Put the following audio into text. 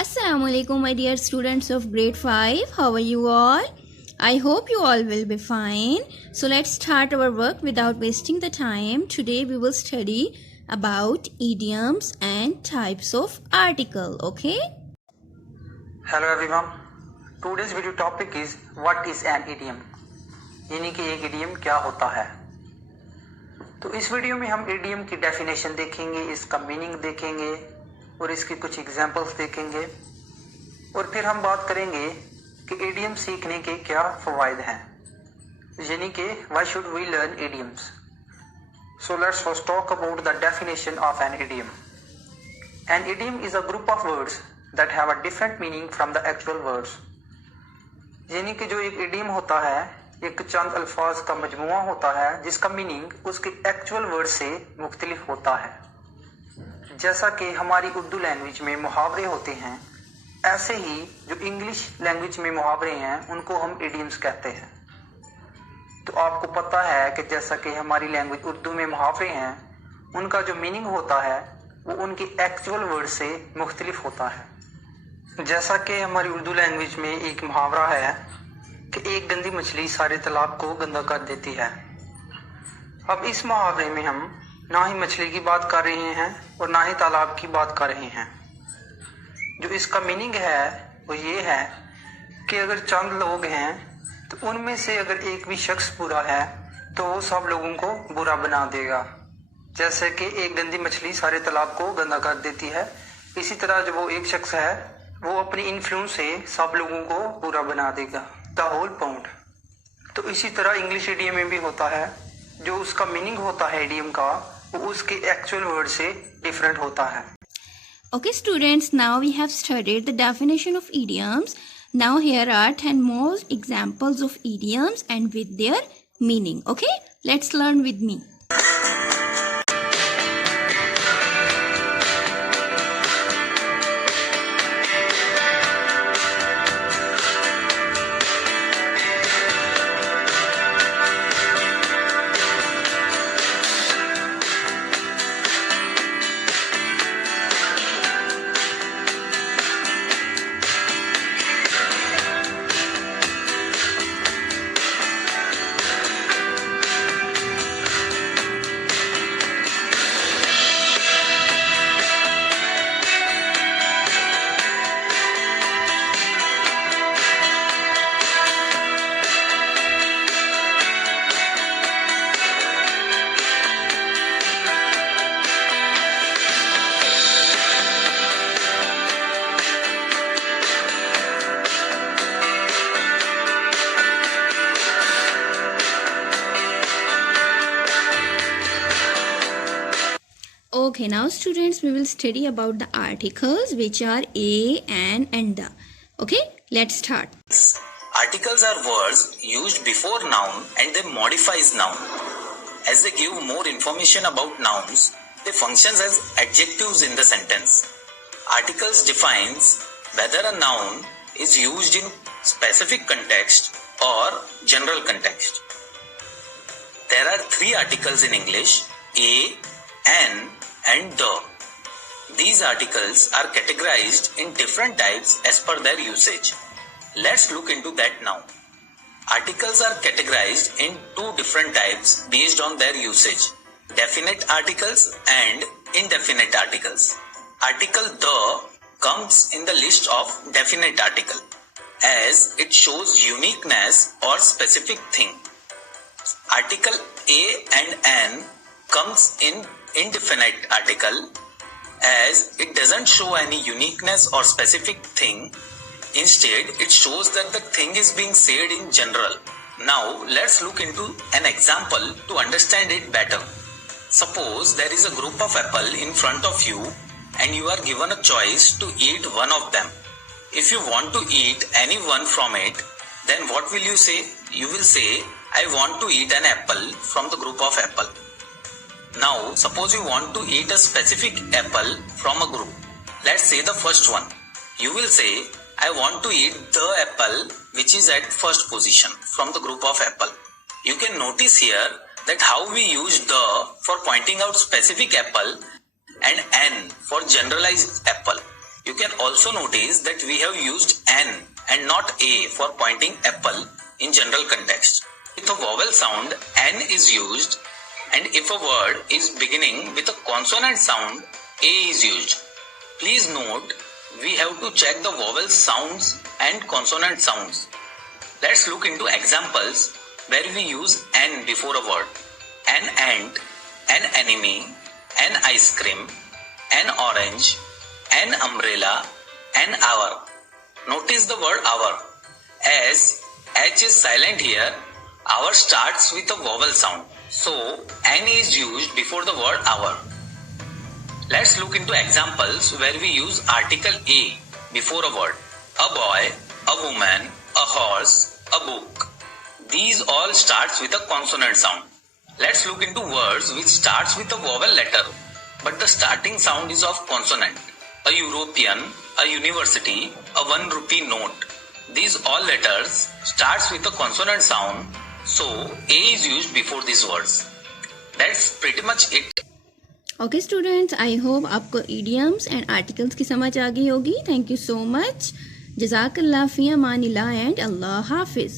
Assalamualaikum my dear students of grade 5. How are you all? I hope you all will be fine. So let's start our work without wasting the time. Today we will study about idioms and types of article. Okay? Hello everyone. Today's video topic is what is an idiom? यानी कि एक idiom क्या होता है। तो इस video में हम idiom की डेफिनेशन देखेंगे, इसका मीनिंग देखेंगे और इसके कुछ एग्जांपल्स देखेंगे और फिर हम बात करेंगे कि idiom सीखने के क्या फ़वाइद हैं, यानी कि why should we learn idioms? So let's first talk about the definition of an idiom. An idiom is a group of words that have a different meaning from the actual words. यानी कि जो एक idiom होता है एक चंद अल्फाज का मजमुआ होता है जिसका मीनिंग उसके एक्चुअल वर्ड से मुख्तलिफ होता है। जैसा कि हमारी उर्दू लैंग्वेज में मुहावरे होते हैं, ऐसे ही जो इंग्लिश लैंग्वेज में मुहावरे हैं उनको हम इडियम्स कहते हैं। तो आपको पता है कि जैसा कि हमारी लैंग्वेज उर्दू में मुहावरे हैं, उनका जो मीनिंग होता है वो उनके एक्चुअल वर्ड से मुख्तलिफ होता है। जैसा कि हमारी उर्दू लैंग्वेज में एक मुहावरा है कि एक गंदी मछली सारे तालाब को गंदा कर देती है। अब इस मुहावरे में हम ना ही मछली की बात कर रहे हैं और ना ही तालाब की बात कर रहे हैं। जो इसका मीनिंग है वो ये है कि अगर चंद लोग हैं तो उनमें से अगर एक भी शख्स बुरा है तो वो सब लोगों को बुरा बना देगा। जैसे कि एक गंदी मछली सारे तालाब को गंदा कर देती है, इसी तरह जब वो एक शख्स है वो अपनी इन्फ्लुएंस से सब लोगों को बुरा बना देगा, द होल पॉइंट। तो इसी तरह इंग्लिश इडियम में भी होता है, जो उसका मीनिंग होता है इडियम का वो उसके एक्चुअल वर्ड से डिफरेंट होता है। Okay students, now we have studied the definition of idioms. Now here are 10 more examples of idioms and with their meaning. Okay? Let's learn with me. Okay, now students, we will study about the articles which are a, an and the. Okay, let's start. Articles are words used before noun and they modifies noun. As they give more information about nouns, they function as adjectives in the sentence. Articles defines whether a noun is used in specific context or general context. There are three articles in English: a, an, and the. These articles are categorized in different types as per their usage. Let's look into that now. Articles are categorized in two different types based on their usage: definite articles and indefinite articles. Article the comes in the list of definite article as it shows uniqueness or specific thing. Article a and an comes in indefinite article as it doesn't show any uniqueness or specific thing. Instead, it shows that the thing is being said in general. Now, let's look into an example to understand it better. Suppose there is a group of apple in front of you and you are given a choice to eat one of them. If you want to eat any one from it, then what will you say? You will say, I want to eat an apple from the group of apple. Now, suppose you want to eat a specific apple from a group. Let's say the first one. You will say, I want to eat the apple which is at first position from the group of apple. You can notice here that how we use the for pointing out specific apple and an for generalized apple. You can also notice that we have used N and not A for pointing apple in general context. With a vowel sound, N is used, and if a word is beginning with a consonant sound, A is used. Please note, we have to check the vowel sounds and consonant sounds. Let's look into examples where we use N before a word. An ant, an enemy, an ice cream, an orange, an umbrella, an hour. Notice the word hour. As H is silent here, hour starts with a vowel sound. So, N is used before the word hour. Let's look into examples where we use article A before a word. A boy, a woman, a horse, a book. These all starts with a consonant sound. Let's look into words which starts with a vowel letter, but the starting sound is of consonant. A European, a university, a 1 rupee note. These all letters starts with a consonant sound, so A is used before these words. That's pretty much it. Okay students, I hope आपको idioms and articles की समझ आ गई होगी. Thank you so much. जज़ाकल्लाह फ़ी अमानिल्लाह and अल्लाह हाफिज़.